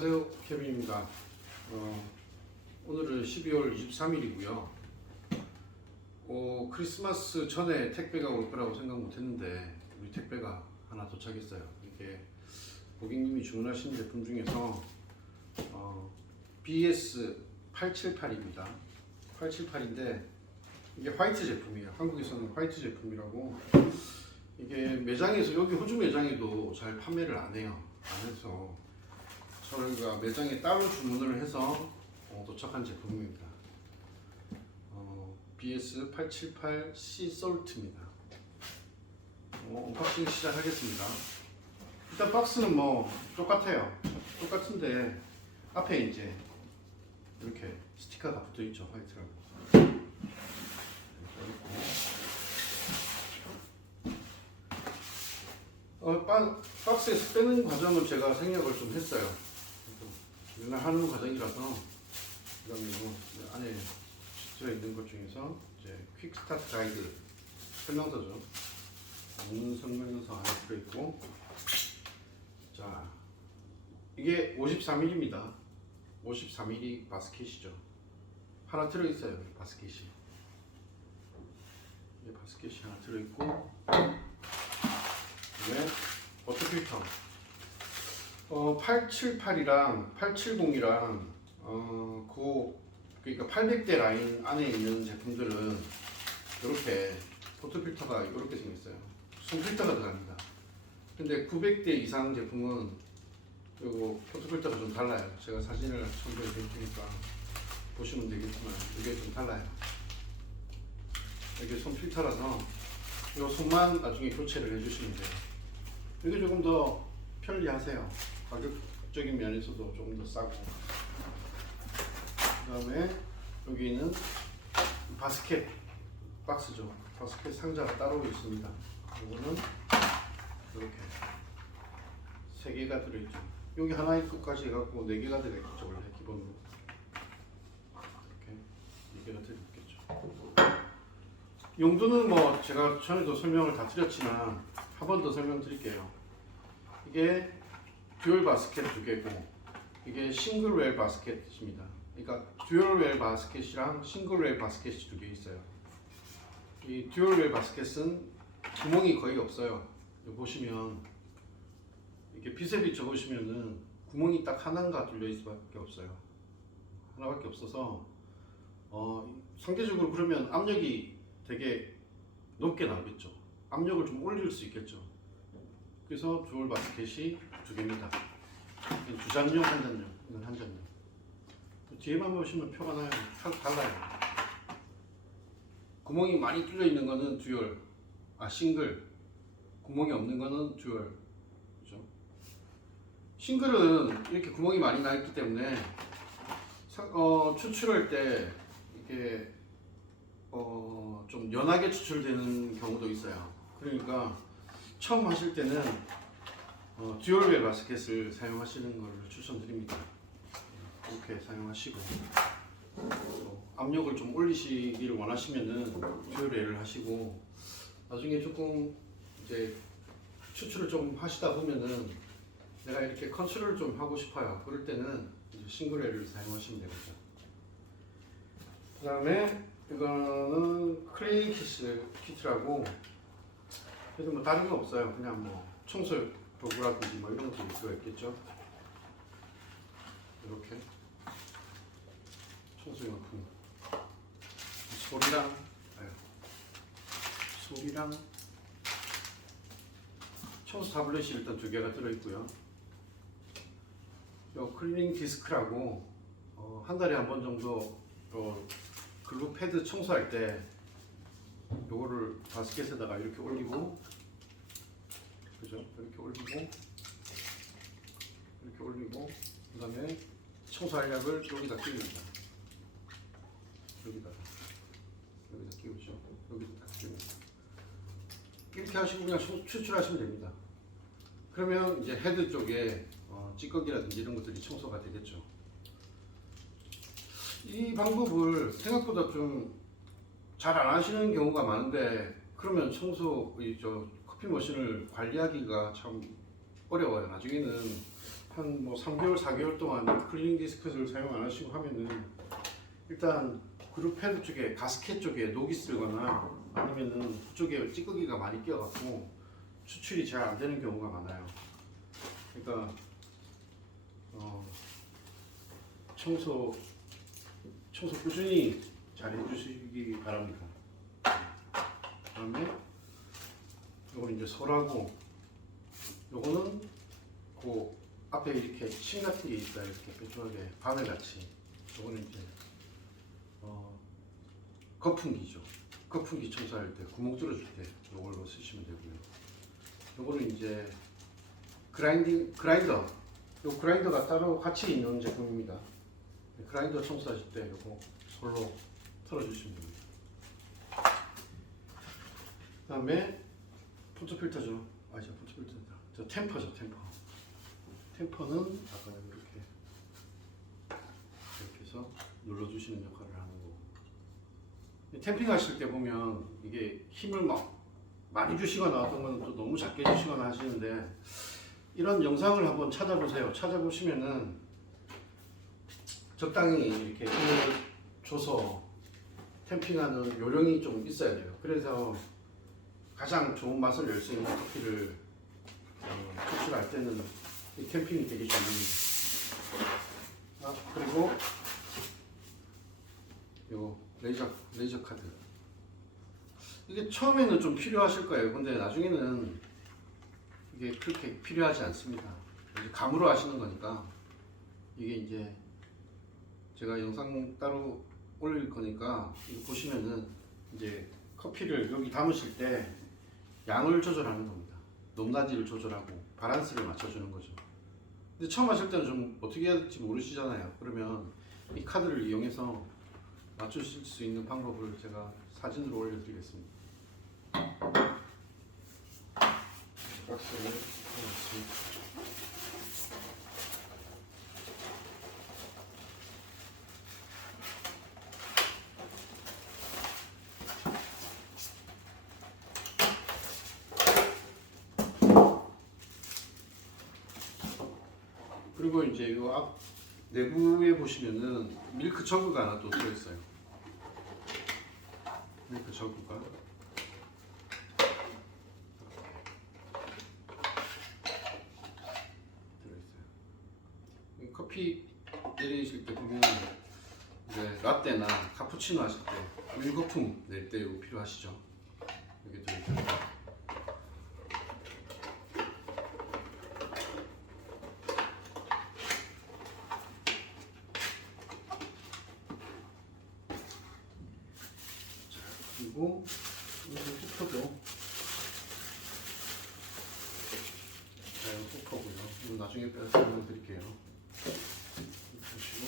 안녕하세요, 케빈입니다. 오늘은 12월 23일이고요. 크리스마스 전에 택배가 올 거라고 생각 못 했는데 우리 택배가 하나 도착했어요. 이게 고객님이 주문하신 제품 중에서 BS878입니다. 878인데 이게 화이트 제품이에요. 한국에서는 화이트 제품이라고. 이게 매장에서, 여기 호주 매장에도 잘 판매를 안 해요. 안 해서 저희가 매장에 따로 주문을 해서 도착한 제품입니다. BS878 Sea Salt입니다. 언박싱 시작하겠습니다. 일단 박스는 뭐 똑같아요. 똑같은데 앞에 이제 이렇게 스티커가 붙어 있죠. 화이트라고. 박스에서 빼는 과정을 제가 생략을 좀 했어요. 맨날 하는 과정이라서. 그다음에 안에 들어있는 것 중에서 이제 퀵 스타트 가이드 설명서죠. 없는 설명서 안에 들어있고, 자, 이게 53mm입니다. 53mm 바스켓이죠. 하나 들어있어요. 바스켓이. 이게 바스켓이 하나 들어있고, 그다음에 워터필터. 878이랑 870이랑 그러니까 800대 라인 안에 있는 제품들은 이렇게 포토필터가 이렇게 생겼어요. 손필터가 들어갑니다. 근데 900대 이상 제품은 이거 포토필터가 좀 달라요. 제가 사진을 첨부해 드릴 테니까 보시면 되겠지만 이게 좀 달라요. 이게 손필터라서 이 손만 나중에 교체를 해주시면 돼요. 이게 조금 더 편리하세요. 가격적인 면에서도 조금 더 싸고. 그 다음에 여기는 바스켓 박스죠. 바스켓 상자가 따로 있습니다. 이거는 이렇게 3개가 들어있죠. 여기 하나의 끝까지 해갖고 4개가 들어있겠죠. 원래 기본으로 이렇게 4개가 들어있겠죠. 용도는 뭐 제가 전에도 설명을 다 드렸지만 한 번 더 설명드릴게요. 이게 듀얼 바스켓 2개고 이게 싱글 웰 바스켓입니다. 그러니까 듀얼 웰 바스켓이랑 싱글 웰 바스켓이 2개 있어요. 이 듀얼 웰 바스켓은 구멍이 거의 없어요. 여기 보시면 이렇게 빛에 비춰 보시면은 구멍이 딱 하나가 뚫려 있을 수밖에 없어요. 하나밖에 없어서 상대적으로 그러면 압력이 되게 높게 나오겠죠. 압력을 좀 올릴 수 있겠죠. 그래서 듀얼 바스켓이 2개입니다. 두 잔용, 한 잔용, 이건 한 잔용. 뒤에만 보시면 표가 나요. 달라요. 구멍이 많이 뚫려 있는 거는 듀얼, 싱글. 구멍이 없는 거는 듀얼. 그죠? 싱글은 이렇게 구멍이 많이 나 있기 때문에 추출할 때 이게 좀 연하게 추출되는 경우도 있어요. 그러니까 처음 하실 때는 듀얼 웰 바스켓을 사용하시는 걸 추천드립니다. 이렇게 사용하시고, 압력을 좀 올리시기를 원하시면은 듀얼 웰을 하시고, 나중에 조금 이제 추출을 좀 하시다 보면은 내가 이렇게 컨트롤을 좀 하고 싶어요. 그럴 때는 이제 싱글 웰을 사용하시면 되겠죠. 그 다음에 이거는 클린 키트라고. 그래도 뭐 다른 건 없어요. 그냥 뭐 청소 도구라든지 뭐 이런 것도 있을 있겠죠. 이렇게 청소용품, 솔이랑 청소 타블렛이 일단 2개가 들어있고요. 요 클리닝 디스크라고 한 달에 한 번 정도 글루 패드 청소할 때 요거를 바스켓에다가 이렇게 올리고, 그죠? 이렇게 올리고, 그 다음에 청소할 약을 여기다 끼웁니다. 여기다 끼우죠. 여기다 끼웁니다. 이렇게 하시고 그냥 추출하시면 됩니다. 그러면 이제 헤드 쪽에 찌꺼기라든지 이런 것들이 청소가 되겠죠. 이 방법을 생각보다 좀 잘 안 하시는 경우가 많은데, 그러면 커피 머신을 관리하기가 참 어려워요. 나중에는 한 뭐 3개월, 4개월 동안 클리닝 디스크를 사용 안 하시고 하면은 일단 그룹 패드 쪽에 가스켓 쪽에 녹이 슬거나 아니면은 그쪽에 찌꺼기가 많이 껴갖고 추출이 잘 안 되는 경우가 많아요. 그러니까 청소 꾸준히 잘 해주시기 바랍니다. 그다음에 요거는 이제 설하고 요거는 그 앞에 이렇게 침 같은 게 있다 이렇게 뾰족하게 바늘같이 요거는 이제 거품기죠. 거품기 청소할 때 구멍 뚫어줄 때 요걸로 쓰시면 되고요. 요거는 이제 그라인더 요 그라인더가 따로 같이 있는 제품입니다. 그라인더 청소하실 때 요거 솔로 털어주시면 됩니다. 그 다음에 포토필터죠. 저 포토필터다. 저 템퍼죠. 템퍼는 아까 이렇게 해서 눌러주시는 역할을 하는 거고. 템핑 하실 때 보면 이게 힘을 막 많이 주시거나 어떤 건 또 너무 작게 주시거나 하시는데 이런 영상을 한번 찾아보세요. 찾아보시면은 적당히 이렇게 힘을 줘서 템핑하는 요령이 좀 있어야 돼요. 그래서 가장 좋은 맛을 낼 수 있는 커피를 추출할 때는 이 템핑이 되게 중요합니다. 그리고 요 레이저 카드. 이게 처음에는 좀 필요하실 거예요. 근데 나중에는 이게 그렇게 필요하지 않습니다. 이제 감으로 하시는 거니까 이게 이제 제가 영상 따로 올릴 거니까 이거 보시면은 이제 커피를 여기 담으실 때 양을 조절하는 겁니다. 높낮이를 조절하고 밸런스를 맞춰주는 거죠. 근데 처음 하실 때는 좀 어떻게 해야 될지 모르시잖아요. 그러면 이 카드를 이용해서 맞추실 수 있는 방법을 제가 사진으로 올려드리겠습니다. 박스를 넣었습니다. 그리고 이제 이 앞 내부에 보시면은 밀크 저그가 하나 또 들어있어요. 밀크 저그가 들어있어요. 커피 내리실 때 보면 이제 라떼나 카푸치노 하실 때 우유 거품 낼 때 이거 필요하시죠? 여기 들어있어요. 그리고 후퍼도 자연 후퍼고요. 이건 나중에 빼서 설명드릴게요. 보시고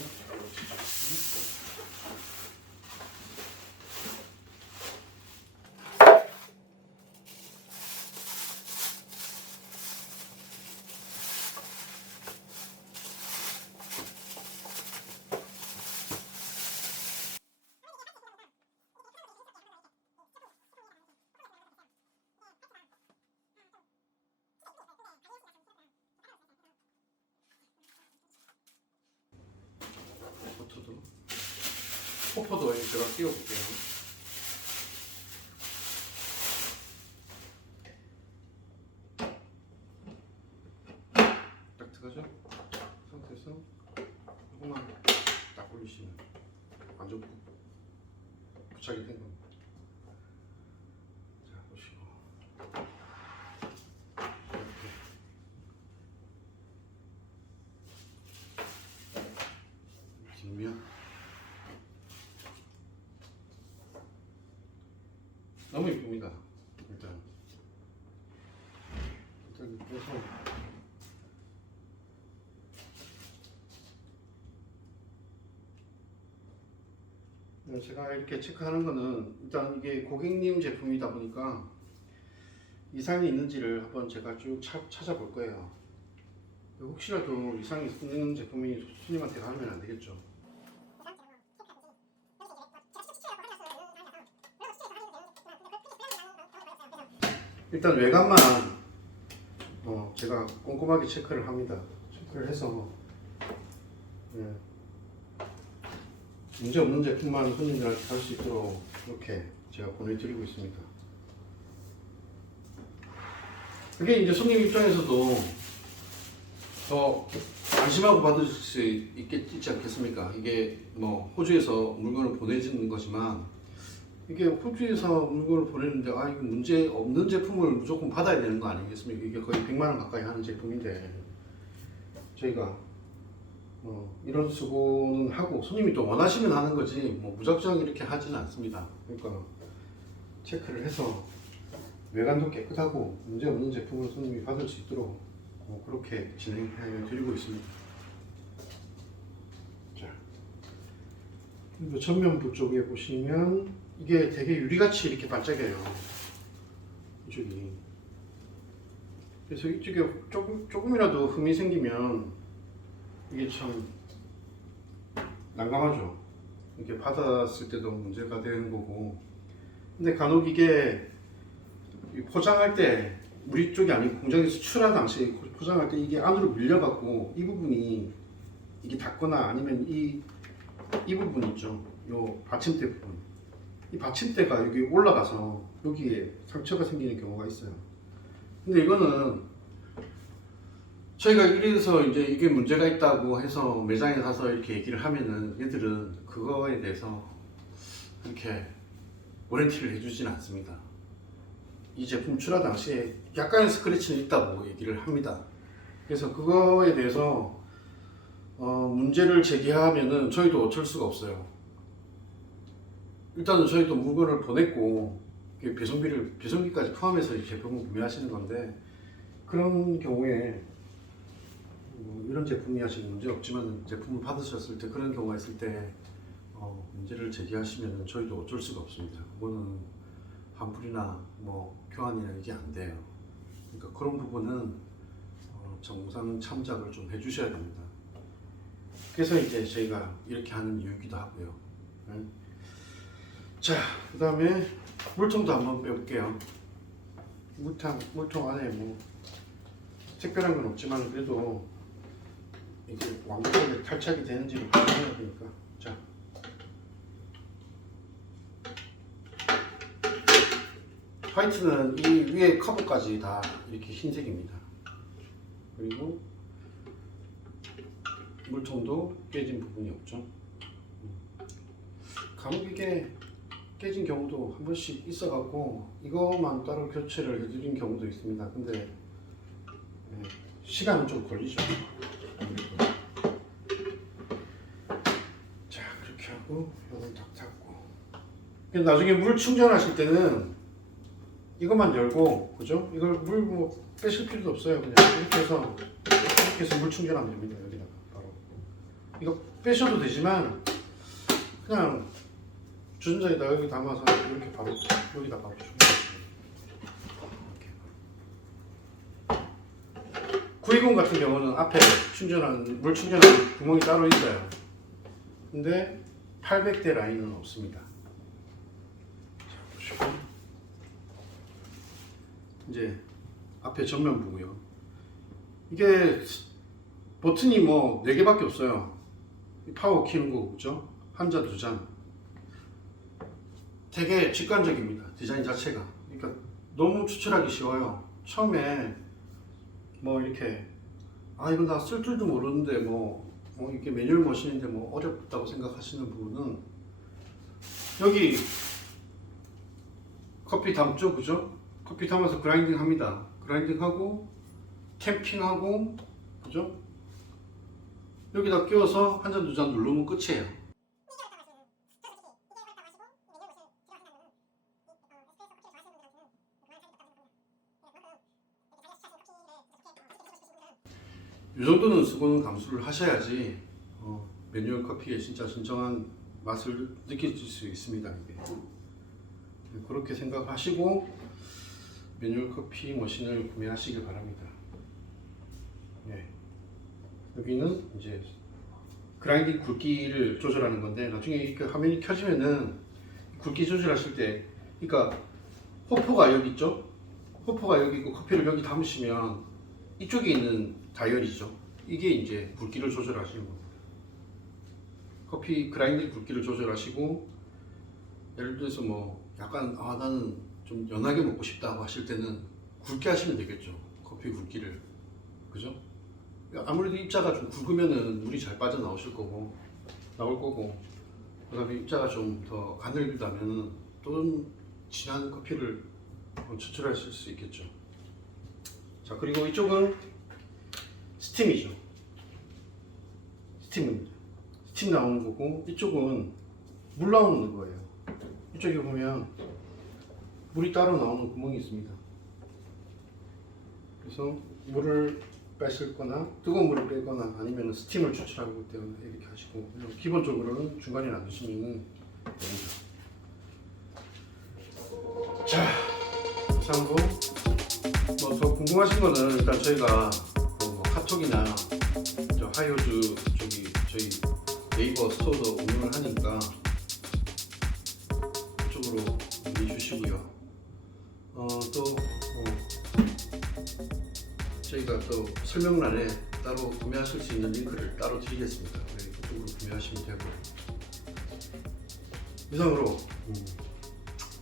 호퍼도 제가 끼워볼게요. 딱 들어가죠? 상태에서 조금만 딱 올리시면 완전 부착이 된 겁니다. 자, 보시고 이렇게 뒷면 너무 이쁩니다. 일단 빼서 제가 이렇게 체크하는 거는 일단 이게 고객님 제품이다 보니까 이상이 있는지를 한번 제가 쭉 찾아볼 거예요. 혹시라도 이상이 있는 제품이 손님한테 가면 안 되겠죠. 일단 외관만 제가 꼼꼼하게 체크를 합니다. 체크를 해서 예, 문제 없는 제품만 손님들한테 살 수 있도록 이렇게 제가 보내드리고 있습니다. 그게 이제 손님 입장에서도 더 안심하고 받을 수 있지 않겠습니까? 이게 뭐 호주에서 물건을 보내주는 거지만 이게 호주에서 물건을 보내는데 이거 문제 없는 제품을 무조건 받아야 되는 거 아니겠습니까? 이게 거의 100만 원 가까이 하는 제품인데 저희가 이런 수고는 하고 손님이 또 원하시면 하는 거지 뭐 무작정 이렇게 하지는 않습니다. 그러니까 체크를 해서 외관도 깨끗하고 문제 없는 제품을 손님이 받을 수 있도록 그렇게 진행해 드리고 있습니다. 자, 그리고 전면부 쪽에 보시면 이게 되게 유리같이 이렇게 반짝여요. 이쪽이. 그래서 이쪽에 조금이라도 흠이 생기면 이게 참 난감하죠. 이렇게 받았을 때도 문제가 되는 거고. 근데 간혹 이게 포장할 때 우리 쪽이 아니고 공장에서 수출할 당시에 포장할 때 이게 안으로 밀려갖고 이 부분이 이게 닿거나 아니면 이 부분 있죠. 요 받침대 부분. 이 받침대가 여기 올라가서 여기에 상처가 생기는 경우가 있어요. 근데 이거는 저희가 이래서 이제 이게 문제가 있다고 해서 매장에 가서 이렇게 얘기를 하면은 얘들은 그거에 대해서 이렇게 워런티를 해주진 않습니다. 이 제품 출하 당시에 약간의 스크래치는 있다고 얘기를 합니다. 그래서 그거에 대해서 문제를 제기하면은 저희도 어쩔 수가 없어요. 일단은 저희도 물건을 보냈고 배송비까지 포함해서 이 제품을 구매하시는 건데 그런 경우에 이런 제품이 아직 문제 없지만 제품을 받으셨을 때 그런 경우가 있을 때 문제를 제기하시면 저희도 어쩔 수가 없습니다. 그거는 환불이나 뭐 교환이나 이게 안 돼요. 그러니까 그런 부분은 정상 참작을 좀 해주셔야 됩니다. 그래서 이제 저희가 이렇게 하는 이유기도 하고요. 네. 자, 그 다음에 물통도 한번 빼볼게요. 물통 안에 뭐 특별한 건 없지만 그래도 이게 완벽하게 탈착이 되는지를 확인해야 되니까. 자, 화이트는 이 위에 커버까지 다 이렇게 흰색입니다. 그리고 물통도 깨진 부분이 없죠. 간혹 이게 깨진 경우도 한 번씩 있어갖고 이것만 따로 교체를 해드린 경우도 있습니다. 근데 시간은 좀 걸리죠. 자, 그렇게 하고 이걸 딱 닫고 나중에 물 충전하실 때는 이것만 열고, 그죠? 이걸 물 뭐 빼실 필요도 없어요. 그냥 이렇게 해서 물 충전하면 됩니다. 여기다가 바로 이거 빼셔도 되지만 그냥 주전자에다 여기 담아서 이렇게 바로 여기다 바로 충전하시면 920 같은 경우는 앞에 물 충전하는 구멍이 따로 있어요. 근데 800대 라인은 없습니다. 자, 보시고 이제 앞에 전면부고요. 이게 버튼이 뭐 4개밖에 없어요. 파워 키는 거 그죠? 한 잔, 두 잔. 되게 직관적입니다. 디자인 자체가. 그러니까 너무 추출하기 쉬워요. 처음에 뭐 이렇게 이건 나 쓸 줄도 모르는데 이게 매뉴얼 머신인데 뭐 어렵다고 생각하시는 부분은 여기 커피 담죠, 그죠? 커피 담아서 그라인딩 합니다. 그라인딩 하고 탬핑하고, 그죠? 여기다 끼워서 한 잔, 두 잔 누르면 끝이에요. 이 정도는 수고는 감수를 하셔야지 매뉴얼 커피의 진짜 진정한 맛을 느끼실 수 있습니다. 이게. 그렇게 생각하시고 매뉴얼 커피 머신을 구매하시길 바랍니다. 예. 여기는 이제 그라인딩 굵기를 조절하는 건데 나중에 이렇게 화면이 켜지면은 굵기 조절하실 때, 그러니까 호포가 여기 있죠? 호포가 여기 있고 커피를 여기 담으시면 이쪽에 있는 다이얼이죠. 이게 이제 굵기를 조절하시는 겁니다. 커피 그라인딩 굵기를 조절하시고, 예를 들어서 뭐 약간 나는 좀 연하게 먹고 싶다고 하실 때는 굵게 하시면 되겠죠. 커피 굵기를. 그죠? 아무래도 입자가 좀 굵으면은 물이 잘 빠져나오실 거고, 나올 거고, 그 다음에 입자가 좀 더 가늘다면 또 진한 커피를 추출하실 수 있겠죠. 자, 그리고 이쪽은 스팀이죠. 스팀 나오는 거고, 이쪽은 물 나오는 거예요. 이쪽에 보면 물이 따로 나오는 구멍이 있습니다. 그래서 물을 빼실 거나 뜨거운 물을 빼거나 아니면 스팀을 추출하고 때문에 이렇게 하시고, 기본적으로는 중간에 놔두시면 됩니다. 자, 참고 뭐 더 궁금하신 거는 일단 저희가 뭐 카톡이나 저 하이오즈 저기 저희 네이버 스토어도 운영을 하니까 이쪽으로 문의 주시고요. 또 저희가 또 설명란에 따로 구매하실 수 있는 링크를 따로 드리겠습니다. 그쪽으로 구매하시면 되고, 이상으로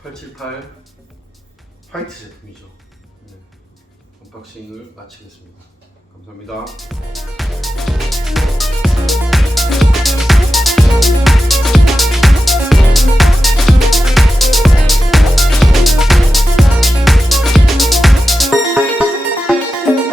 878 화이트 제품이죠. 언박싱을 마치겠습니다. 감사합니다.